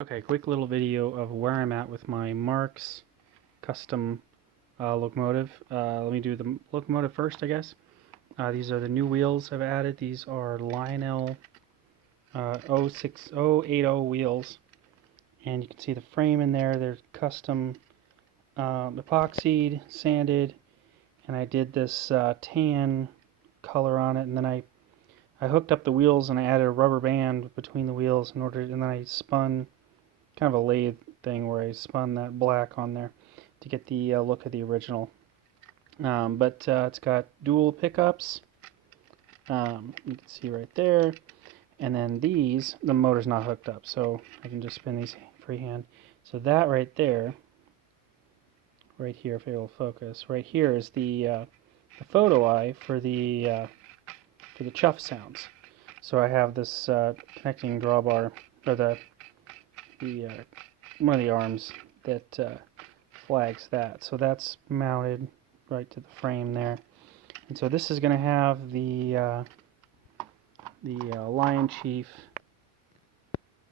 Okay, quick little video of where I'm at with my Marx custom locomotive. Let me do the locomotive first, I guess. These are the new wheels I've added. These are Lionel 06080 wheels, and you can see the frame in there. They're custom epoxied, sanded, and I did this tan color on it, and then I hooked up the wheels and I added a rubber band between the wheels and then I spun kind of a lathe thing where I spun that black on there to get the look of the original. But it's got dual pickups, you can see right there, and then these, the motor's not hooked up, so I can just spin these freehand. So that right there, right here, if it will focus, right here is the photo eye for the chuff sounds. So I have this connecting drawbar, or the one of the arms that flags that. So that's mounted right to the frame there. And so this is going to have the Lionchief.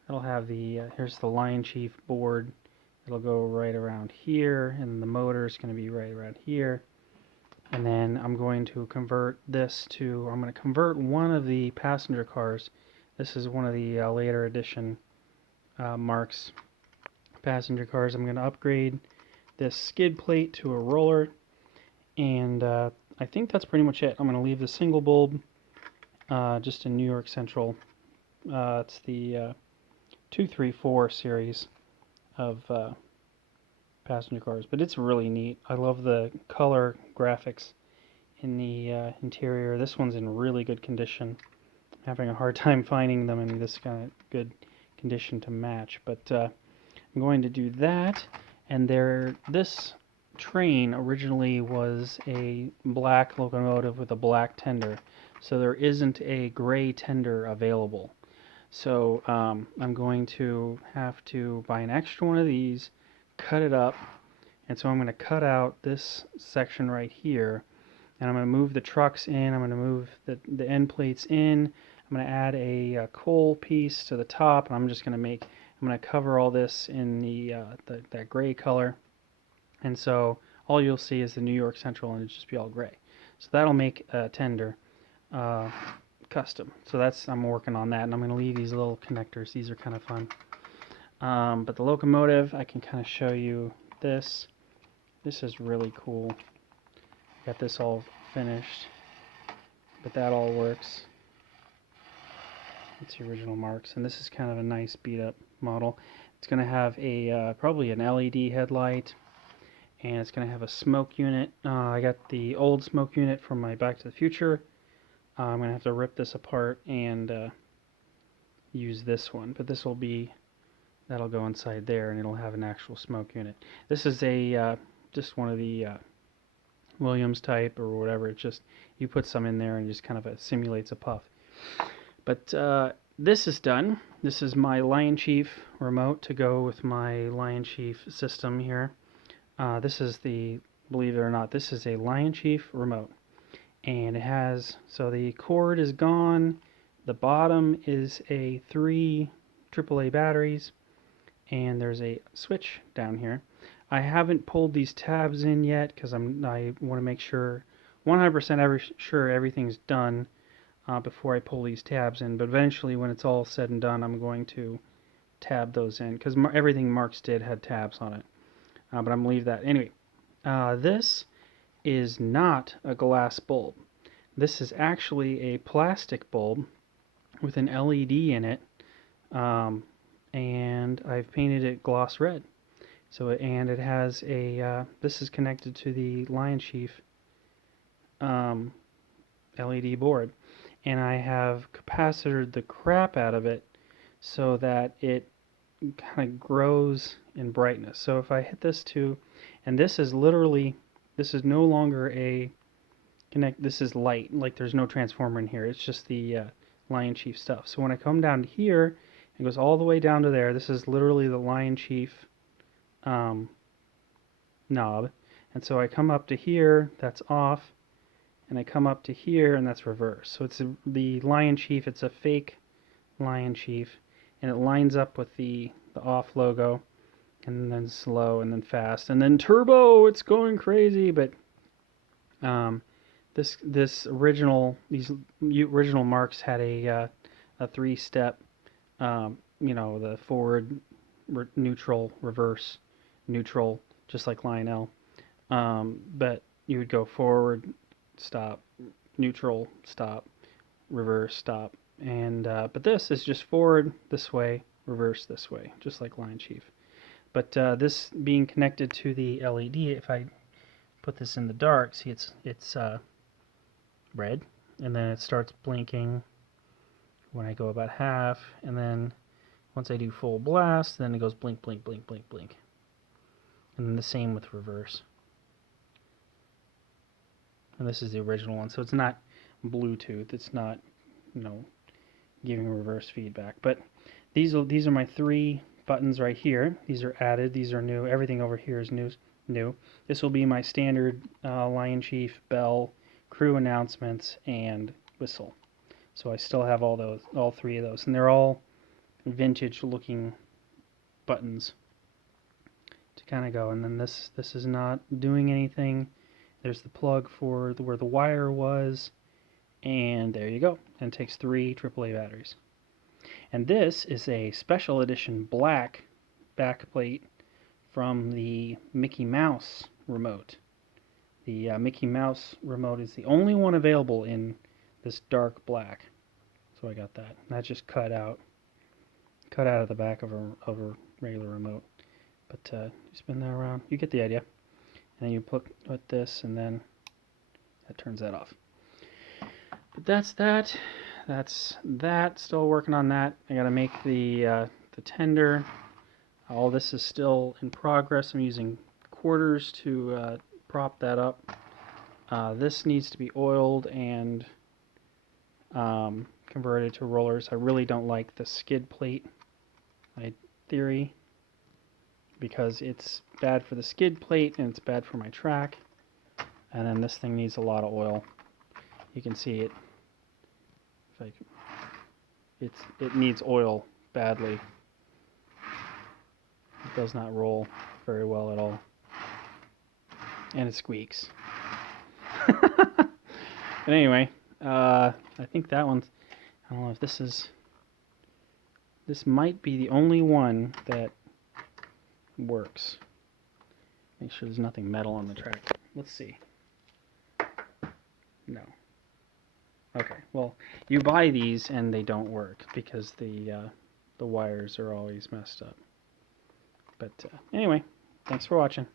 It'll have here's the Lionchief board. It'll go right around here, and the motor is going to be right around here. And then I'm going to convert this to, I'm going to convert one of the passenger cars. This is one of the later edition Marx passenger cars. I'm going to upgrade this skid plate to a roller, and I think that's pretty much it. I'm going to leave the single bulb just in New York Central. It's the 234 series of passenger cars, but it's really neat. I love the color graphics in the interior. This one's in really good condition. I'm having a hard time finding them in this kind of good condition to match, but I'm going to do that. And this train originally was a black locomotive with a black tender, so there isn't a gray tender available. So I'm going to have to buy an extra one of these, cut it up, and so I'm going to cut out this section right here, and I'm going to move the trucks in. I'm going to move the end plates in. I'm going to add a coal piece to the top, and I'm going to cover all this in that gray color. And so all you'll see is the New York Central, and it'll just be all gray. So that'll make a tender custom. So I'm working on that, and I'm going to leave these little connectors. These are kind of fun. But the locomotive, I can kind of show you this. This is really cool. Got this all finished, but that all works. It's the original Marx, and this is kind of a nice beat-up model. It's going to have probably an LED headlight, and it's going to have a smoke unit. I got the old smoke unit from my Back to the Future. I'm going to have to rip this apart and use this one, but that'll go inside there, and it'll have an actual smoke unit. This is just one of the Williams type or whatever. It's just you put some in there and it just kind of simulates a puff. But this is done. This is my Lionchief remote to go with my Lionchief system here. This is believe it or not, this is a Lionchief remote. And it has, so the cord is gone. The bottom is 3 AAA batteries. And there's a switch down here. I haven't pulled these tabs in yet because I want to make sure 100% sure everything's done before I pull these tabs in. But eventually, when it's all said and done, I'm going to tab those in because everything Marx did had tabs on it. But I'm going to leave that. Anyway, this is not a glass bulb. This is actually a plastic bulb with an LED in it. And I've painted it gloss red. So and it has this is connected to the Lionchief LED board, and I have capacitored the crap out of it so that it kind of grows in brightness. So if I hit this and this is no longer this is light, like there's no transformer in here. It's just the Lionchief stuff. So when I come down here, it goes all the way down to there. This is literally the Lionchief knob. And so I come up to here, that's off, and I come up to here, and that's reverse. So it's the Lionchief, it's a fake Lionchief, and it lines up with the the off logo, and then slow, and then fast, and then turbo. It's going crazy, but these original Marx had a 3-step, the forward, neutral, reverse, neutral, just like Lionel. But you would go forward, stop, neutral, stop, reverse, stop, and but this is just forward this way, reverse this way, just like Lionchief. But this being connected to the LED, if I put this in the dark, see it's red, and then it starts blinking when I go about half, and then once I do full blast, then it goes blink, blink, blink, blink, blink. And then the same with reverse. And this is the original one, so it's not Bluetooth, it's not, giving reverse feedback. But these are my 3 buttons right here. These are added, these are new, everything over here is new. This will be my standard Lionchief, bell, crew announcements, and whistle. So I still have all 3 of those, and they're all vintage looking buttons to kind of go. And then this is not doing anything. There's the plug for where the wire was, and there you go. And it takes 3 AAA batteries. And this is a special edition black backplate from the Mickey Mouse remote. The Mickey Mouse remote is the only one available in this dark black. So I got that. That's just cut out of the back of a regular remote. But you spin that around, you get the idea. And then you put this, and then that turns that off. But that's that. That's that. Still working on that. I gotta make the tender. All this is still in progress. I'm using quarters to prop that up. This needs to be oiled and converted to rollers. I really don't like the skid plate, my theory, because it's bad for the skid plate and it's bad for my track. And then this thing needs a lot of oil. You can see it. It needs oil badly. It does not roll very well at all, and it squeaks. But anyway, I think that one's. I don't know if this is. This might be the only one that works. Make sure there's nothing metal on the track. Let's see. No. Okay, well, you buy these and they don't work because the wires are always messed up. But anyway, thanks for watching.